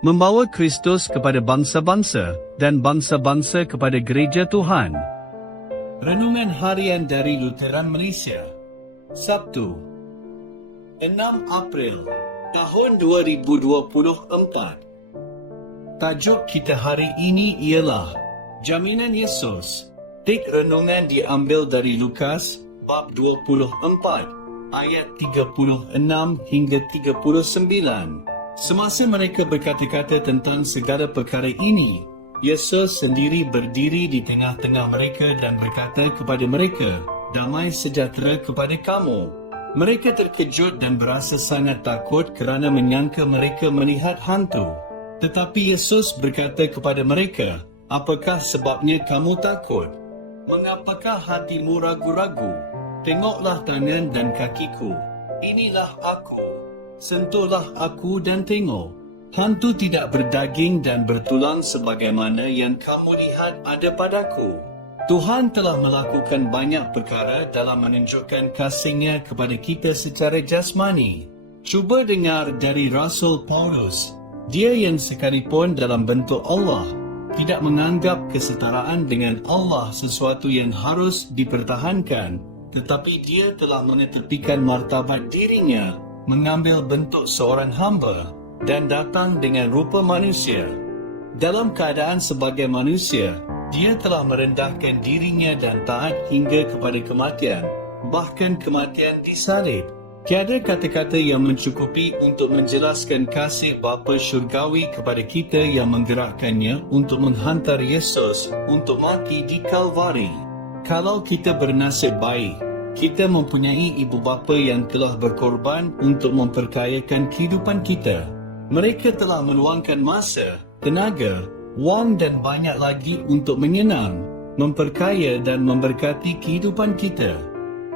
Membawa Kristus kepada bangsa-bangsa dan bangsa-bangsa kepada gereja Tuhan. Renungan Harian dari Lutheran Malaysia, Sabtu, 6 April, tahun 2024. Tajuk kita hari ini ialah Jaminan Yesus. Teks renungan diambil dari Lukas, bab 24, ayat 36 hingga 39. Semasa mereka berkata-kata tentang segala perkara ini, Yesus sendiri berdiri di tengah-tengah mereka dan berkata kepada mereka, "Damai sejahtera kepada kamu." Mereka terkejut dan berasa sangat takut kerana menyangka mereka melihat hantu. Tetapi Yesus berkata kepada mereka, "Apakah sebabnya kamu takut? Mengapakah hatimu ragu-ragu? Tengoklah tangan dan kakiku. Inilah aku. Sentuhlah aku dan tengok. Hantu tidak berdaging dan bertulang sebagaimana yang kamu lihat ada padaku." Tuhan telah melakukan banyak perkara dalam menunjukkan kasih-Nya kepada kita secara jasmani. Cuba dengar dari Rasul Paulus. Dia yang sekalipun dalam bentuk Allah, tidak menganggap kesetaraan dengan Allah sesuatu yang harus dipertahankan, tetapi dia telah mengetepikan martabat dirinya, mengambil bentuk seorang hamba dan datang dengan rupa manusia. Dalam keadaan sebagai manusia, dia telah merendahkan dirinya dan taat hingga kepada kematian, bahkan kematian disalib. Tiada kata-kata yang mencukupi untuk menjelaskan kasih Bapa Syurgawi kepada kita yang menggerakkannya untuk menghantar Yesus untuk mati di Kalvari. Kalau kita bernasib baik, kita mempunyai ibu bapa yang telah berkorban untuk memperkayakan kehidupan kita. Mereka telah meluangkan masa, tenaga, wang dan banyak lagi untuk menyenang, memperkaya dan memberkati kehidupan kita.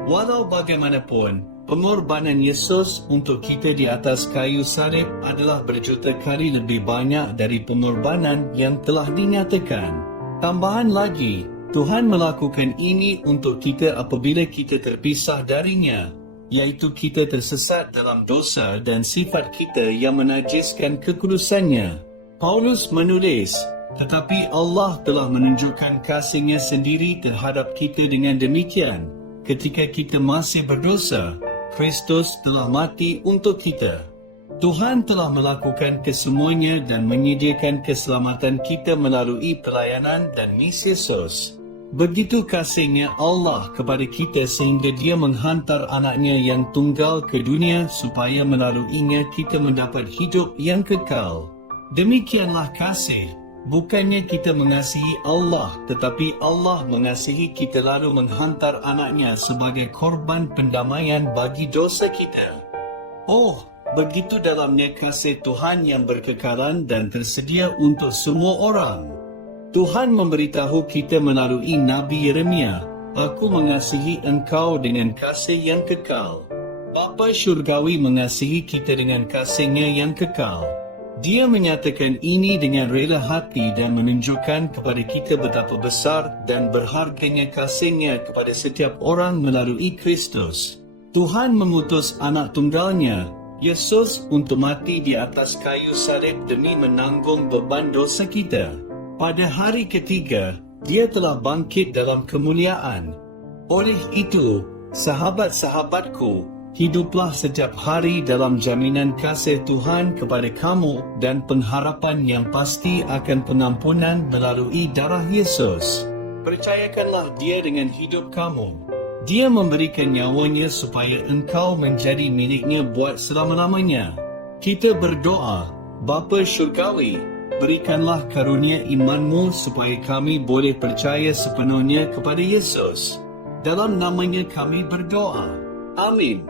Walau bagaimanapun, pengorbanan Yesus untuk kita di atas kayu salib adalah berjuta kali lebih banyak dari pengorbanan yang telah dinyatakan. Tambahan lagi, Tuhan melakukan ini untuk kita apabila kita terpisah darinya, iaitu kita tersesat dalam dosa dan sifat kita yang menajiskan kekudusannya. Paulus menulis, "Tetapi Allah telah menunjukkan kasih-Nya sendiri terhadap kita dengan demikian. Ketika kita masih berdosa, Kristus telah mati untuk kita." Tuhan telah melakukan kesemuanya dan menyediakan keselamatan kita melalui pelayanan dan misi Yesus. Begitu kasih-Nya Allah kepada kita sehingga Dia menghantar anak-Nya yang tunggal ke dunia supaya melaluinya kita mendapat hidup yang kekal. Demikianlah kasih. Bukannya kita mengasihi Allah, tetapi Allah mengasihi kita lalu menghantar anak-Nya sebagai korban pendamaian bagi dosa kita. Oh, begitu dalamnya kasih Tuhan yang berkekalan dan tersedia untuk semua orang. Tuhan memberitahu kita melalui Nabi Yeremia, "Aku mengasihi engkau dengan kasih yang kekal." Bapa Syurgawi mengasihi kita dengan kasih-Nya yang kekal. Dia menyatakan ini dengan rela hati dan menunjukkan kepada kita betapa besar dan berharganya kasih-Nya kepada setiap orang melalui Kristus. Tuhan mengutus anak tunggalnya, Yesus, untuk mati di atas kayu salib demi menanggung beban dosa kita. Pada hari ketiga, Dia telah bangkit dalam kemuliaan. Oleh itu, sahabat-sahabatku, hiduplah setiap hari dalam jaminan kasih Tuhan kepada kamu dan pengharapan yang pasti akan pengampunan melalui darah Yesus. Percayakanlah Dia dengan hidup kamu. Dia memberikan nyawanya supaya engkau menjadi miliknya buat selama-lamanya. Kita berdoa, Bapa Syurgawi, berikanlah karunia imanmu supaya kami boleh percaya sepenuhnya kepada Yesus. Dalam namanya kami berdoa. Amin.